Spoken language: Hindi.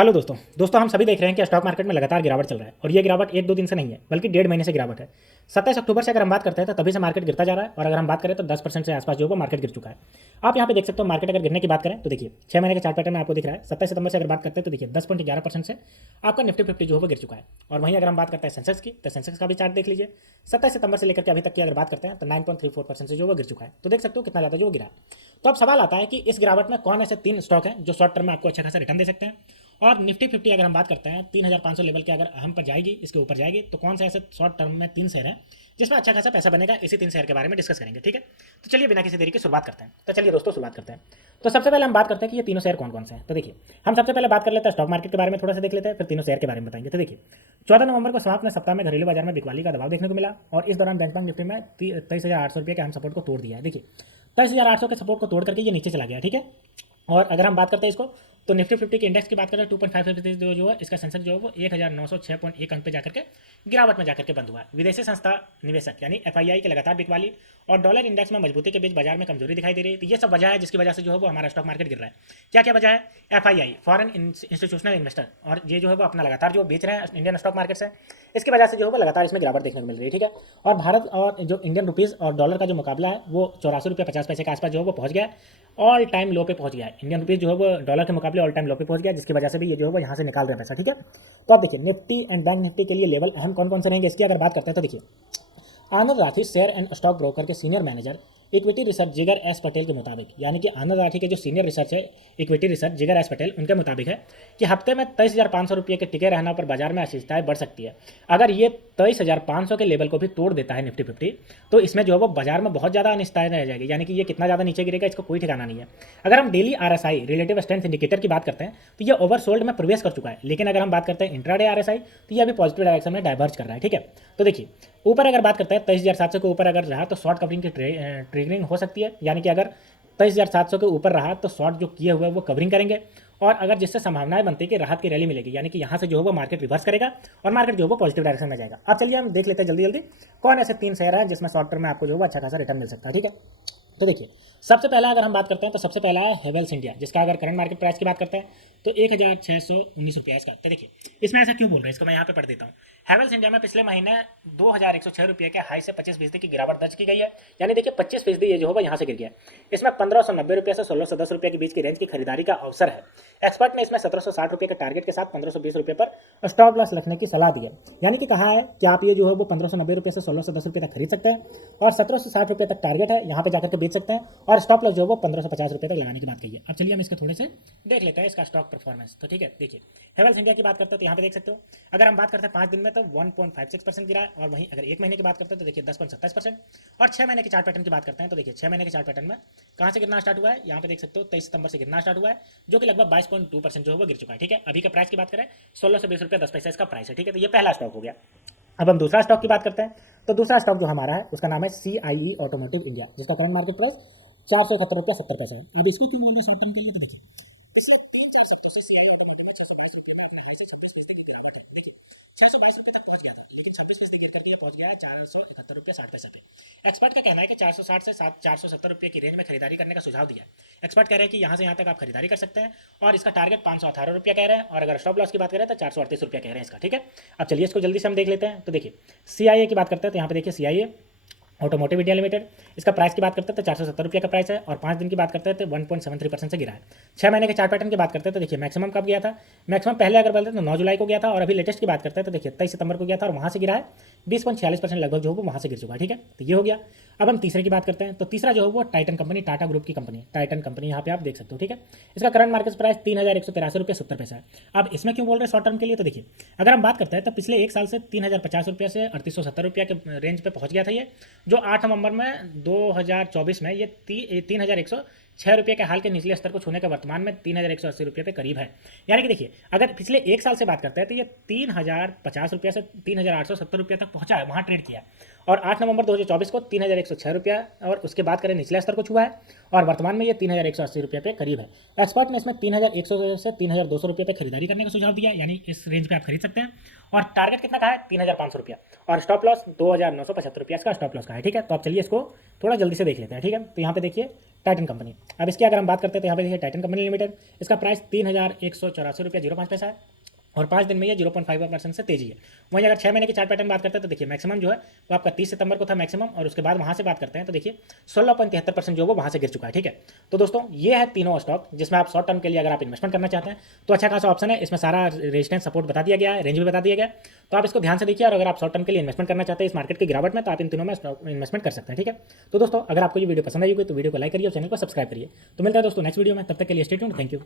हेलो दोस्तों हम सभी देख रहे हैं कि स्टॉक मार्केट में लगातार गिरावट चल रहा है और ये गिरावट एक दो दिन से नहीं है बल्कि 1.5 महीने से गिरावट है। 27 अक्टूबर से अगर हम बात करते हैं तो तभी से मार्केट गिरता जा रहा है और अगर हम बात करें तो 10% से आसपास जो है वो मार्केट गिर चुका है। आप यहाँ पे देख सकते हो मार्केट अगर गिरने की बात करें तो देखिए 6 महीने के चार्ट पैटर्न में आपको दिख रहा है 27 सितंबर से अगर बात करते हैं तो देखिए 10.11% से आपका निफ्टी 50 जो है वो गिर चुका है। और वहीं अगर हम बात करते हैं सेंसेक्स की तो सेंसेक्स का भी चार्ट देख लीजिए 27 सितंबर से लेकर के अभी तक की अगर बात करते हैं तो 9.34% से जो वो गिर चुका है। तो देख सकते हो कितना ज़्यादा जो वो गिरा है। तो अब सवाल आता है कि इस गिरावट में कौन ऐसे 3 स्टॉक हैं जो शॉर्ट टर्म में आपको अच्छा खासा रिटर्न दे सकते हैं। और निफ्टी 50 अगर हम बात करते हैं 3500 लेवल के अगर हम पर जाएगी इसके ऊपर जाएगी तो कौन से ऐसे शॉर्ट टर्म में 3 शेयर हैं जिसमें अच्छा खासा पैसा बनेगा। इसी 3 शेयर के बारे में डिस्कस करेंगे, ठीक है। तो चलिए बिना किसी देरी की शुरुआत करते हैं। तो चलिए दोस्तों शुरुआत करते हैं। तो सबसे पहले हम बात करते हैं कि ये तीनों शेयर कौन कौन से हैं। तो देखिए हम सबसे पहले बात कर लेते हैं स्टॉक मार्केट के बारे में, थोड़ा सा देख लेते हैं, फिर तीनों शेयर के बारे में बताएंगे। तो देखिए 14 नवंबर को समाप्त सप्ताह में घरेलू बाजार में बिकवाली का दबाव देखने को मिला और इस दौरान बैंक निफ्टी में 23,800 रुपये के अहम सपोर्ट को तोड़ दिया है। देखिए 23,800 के सपोर्ट को तोड़ करके ये नीचे चला गया, ठीक है। और अगर हम बात करते हैं इसको तो निफ्टी 50 के इंडेक्स की बात करें 2.5% जो है इसका सेंसेक्स जो है वो 1906.1 अंक पे जाकर के गिरावट में जाकर के बंद हुआ है। विदेशी संस्था निवेशक यानी एफआईआई के लगातार बिकवाली और डॉलर इंडेक्स में मजबूती के बीच बाजार में कमजोरी दिखाई दे रही है। तो ये सब वजह है जिसकी वजह से जो है वो हमारा स्टॉक मार्केट गिर रहा है। क्या क्या वजह है? एफआईआई फॉरेन इंस्टीट्यूशनल इन्वेस्टर और ये जो है वो अपना लगातार जो बेच रहे हैं इंडियन स्टॉक मार्केट से, इसकी वजह से जो है वो लगातार इसमें गिरावट देखने को मिल रही है, ठीक है। और भारत और जो इंडियन रुपीज़ और डॉलर का जो मुकाबला है वो 84 रुपये 50 पैसे के आसपास जो है वो पहुंच गया है, ऑल टाइम लो पे पहुंच गया है। इंडियन रुपीज़ जो है वो डॉलर के मुकाबले ऑल टाइम लो पे पहुंच गया, जिसकी वजह से भी ये जो है वो यहाँ से निकाल रहे हैं पैसा, ठीक है। तो आप देखिए निफ्टी एंड बैंक निफ्टी के लिए लेवल अहम कौन कौन से रहेंगे इसकी अगर बात करते हैं तो देखिए Anand Rathi share and stock broker के senior manager equity research Jigar S Patel के मुताबिक, यानी कि आनंद राठी के जो सीनियर रिसर्च है equity research Jigar S Patel, उनके मुताबिक है कि हफ्ते में 23,500 रुपये के टिके रहना पर बाजार में अनिश्चितताएं बढ़ सकती है। अगर ये 23,500 के लेवल को भी तोड़ देता है निफ्टी 50 तो इसमें जो है वो बाजार में बहुत ज़्यादा अनिश्चितताएं रह जाएगी, यानी कि ये कितना ज़्यादा नीचे गिरेगा इसका कोई ठिकाना नहीं है। अगर हम daily RSI relative strength indicator की बात करते हैं तो ये ओवरसोल्ड में प्रवेश कर चुका है, लेकिन अगर हम बात करते हैं इंट्राडे आरएसआई तो ये अभी पॉजिटिव डायरेक्शन में डाइवर्ज कर रहा है, ठीक है। तो देखिए ऊपर अगर बात करते हैं 23,700 के ऊपर अगर रहा तो शॉर्ट कवरिंग की ट्रिगरिंग हो सकती है, यानी कि अगर 23,700 के ऊपर रहा तो शॉर्ट जो किए हुए वो कवरिंग करेंगे और अगर जिससे संभावनाएं बनती है कि राहत की रैली मिलेगी, यानी कि यहाँ से जो है वो मार्केट रिवर्स करेगा और मार्केट जो है वो पॉजिटिव डायरेक्शन में जाएगा। अब चलिए हम देख लेते हैं जल्दी जल्दी कौन ऐसे 3 शेयर हैं जिसमें शॉर्ट टर्म में आपको जो है वो अच्छा खासा रिटर्न मिल सकता है, ठीक है। तो देखिए सबसे पहला अगर हम बात करते हैं तो सबसे पहला है हेवेल्स इंडिया, जिसका अगर करंट मार्केट प्राइस की बात करते हैं तो 1,619 रुपया इसका। तो देखिए इसमें ऐसा क्यों बोल रहे हैं इसको मैं यहाँ पे पढ़ देता हूँ। हेवेल्स इंडिया में पिछले महीने 2,106 रुपये के हाई से 25% की गिरावट दर्ज की गई है, यानी देखिए 25% ये जो होगा यहाँ से गिर गया। इसमें 1,590 रुपये से 1,610 रुपये के बीच की रेंज की खरीदारी का अवसर है। एक्सपर्ट ने इसमें 1,760 रुपये के टारगेट के साथ 1,520 रुपये पर स्टॉप लॉस रखने की सलाह दी है, यानी कि कहा है कि आप ये जो है वो 1,590 रुपये से 1,610 रुपये तक खरीद सकते हैं और 1,760 रुपये तक टारगेट है, यहाँ पे जाकर के बेच सकते हैं और स्टॉप लॉस जो है वो 1,550 रुपये तक लगाने की बात कही है। अब चलिए हम इसके थोड़े से देख लेते हैं इसका स्टॉक परफॉर्मेंस। तो ठीक है देखिए हेवेल्स इंडिया की बात करते हैं तो यहाँ पे देख सकते हो अगर हम बात करते हैं 5 दिन में तो 1.56% गिरा है, और वहीं अगर एक महीने की बात करते हैं तो देखिए 10.27%, और 6 महीने के चार्ट पैटर्न की बात करते हैं तो देखिए 6 महीने के चार्ट पैटर्न में कहाँ से गिरना स्टार्ट हुआ है, यहाँ पे देख सकते हो 23 सितंबर से गिरना स्टार्ट हुआ है, जो कि लगभग 22.2% जो है वो गिर चुका है, ठीक है। अभी का प्राइस की बात करें 1620 रुपये 10 पैसा इसका प्राइस है, ठीक है। तो ये पहला स्टॉक हो गया। अब हम दूसरा स्टॉक की बात करते हैं तो दूसरा स्टॉक जो हमारा है उसका नाम है CIE ऑटोमोटिव इंडिया, जिसका करंट मार्केट प्राइस 471 रुपये 70 पैसे है। अब इसको क्यों बोलेंगे शॉर्ट टर्म के लिए, तो देखिए पिछले 3-4 सप्ताह से CIE ऑटोमोटिव में 622 रुपये का अपने हाई से 26% की गिरावट है। देखिए 622 रुपये तक पहुंच गया था, लेकिन 26% गिर करके पहुंच गया है 471 रुपये 60 पैसे पे। एक्सपर्ट का कहना है कि 460 से 470 रुपये की रेंज में खरीदारी करने का सुझाव दिया है। एक्सपर्ट कह रहे हैं कि यहाँ से यहाँ तक आप खरीदारी कर सकते हैं और इसका टारगेट 518 रुपये कह रहे हैं, और अगर स्टॉप लॉस की बात करें तो 438 रुपये कह रहे हैं इसका, ठीक है। अब चलिए इसको जल्दी से हम देख लेते हैं। तो देखिए CIE की बात करते हैं तो यहाँ पे देखिए CIE ऑटोमोटिव इंडिया लिमिटेड, इसका प्राइस की बात करते हैं तो 470 रुपये का प्राइस है, और 5 दिन की बात करते हैं तो 1.73% से गिरा है। 6 महीने के चार्ट पैटर्न की बात करते हैं तो देखिए मैक्सिमम कब गया था, मैक्सिमम पहले अगर बोलते हैं तो 9 जुलाई को गया था, और अभी लेटेस्ट की बात करते हैं तो देखिए 23 सितंबर को गया था और वहाँ से गिरा है 20.46% लगभग जो है वो वहाँ से गिर चुका है, ठीक है। तो ये हो गया। अब हम तीसरे की बात करते हैं तो तीसरा जो है वो टाइटन कंपनी, टाटा ग्रुप की कंपनी, टाइटन कंपनी यहाँ पे आप देख सकते हो, ठीक है। इसका करंट मार्केट प्राइस 3,183 रुपये 70 पैसा है। अब इसमें क्यों बोल रहे हैं शॉर्ट टर्म के लिए, तो देखिए अगर हम बात करते हैं तो पिछले एक साल से 3,050 रुपये से 3,870 रुपये के रेंज पे पहुंच गया था ये, जो 8 नवंबर में 2024 में ये 3,106 रुपये के हाल के निचले स्तर को छूने के वर्तमान में 3,180 रुपये के करीब है। यानी कि देखिए अगर पिछले एक साल से बात करते हैं तो ये 3,050 रुपये से 3,870 रुपये तक पहुंचा है, वहाँ ट्रेड किया, और 8 नवंबर 2024 को 3,106 रुपया और उसके बाद करें निचले स्तर को छुआ है, और वर्तमान में ये 3,180 रुपये पे करीब है। एक्सपर्ट ने इसमें 3,100 से 3,200 रुपये पे खरीदारी करने का सुझाव दिया, यानी इस रेंज पे आप खरीद सकते हैं, और टारगेट कितना का है 3,500 रुपया, और स्टॉप लॉस 2,975 रुपया इसका स्टॉप लॉस का है, ठीक है। तो आप चलिए इसको थोड़ा जल्दी से देख लेते हैं, ठीक है। तो यहाँ पे देखिए टाइटन कंपनी। अब इसकी अगर हम बात करते हैं तो यहाँ पे देखिए टाइटन कंपनी लिमिटेड, इसका प्राइस 3184 रुपये 05 है और 5 दिन में ये 0.5% से तेजी है। वहीं अगर 6 महीने की चार्ट पैटर्न बात करते हैं तो देखिए मैक्सिमम जो है वो आपका 30 सितंबर को था मैक्सिमम, और उसके बाद वहाँ से बात करते हैं तो देखिए 16.73% जो है वो वहाँ से गिर चुका है। ठीक है, तो दोस्तों ये है तीनों स्टॉक जिसमें आप शॉर्ट टर्म के लिए अगर आप इन्वेस्टमेंट करना चाहते हैं तो अच्छा खासा ऑप्शन है। इसमें सारा रेजिस्टेंस सपोर्ट बता दिया गया है, रेंज भी बता दिया गया है, तो आप इसको ध्यान से देखिए। और अगर आप शॉर्ट टर्म के लिए इन्वेस्टमेंट करना चाहते हैं इस मार्केट की गिरावट में तो आप इन तीनों में इन्वेस्टमेंट कर सकते हैं। ठीक है, तो दोस्तों अगर आपको ये वीडियो पसंद आई होगी तो वीडियो को लाइक करिए और चैनल को सब्सक्राइब करिए। तो मिलता है दोस्तों नेक्स्ट वीडियो में, तब तक के लिए स्टे ट्यून्ड, थैंक यू।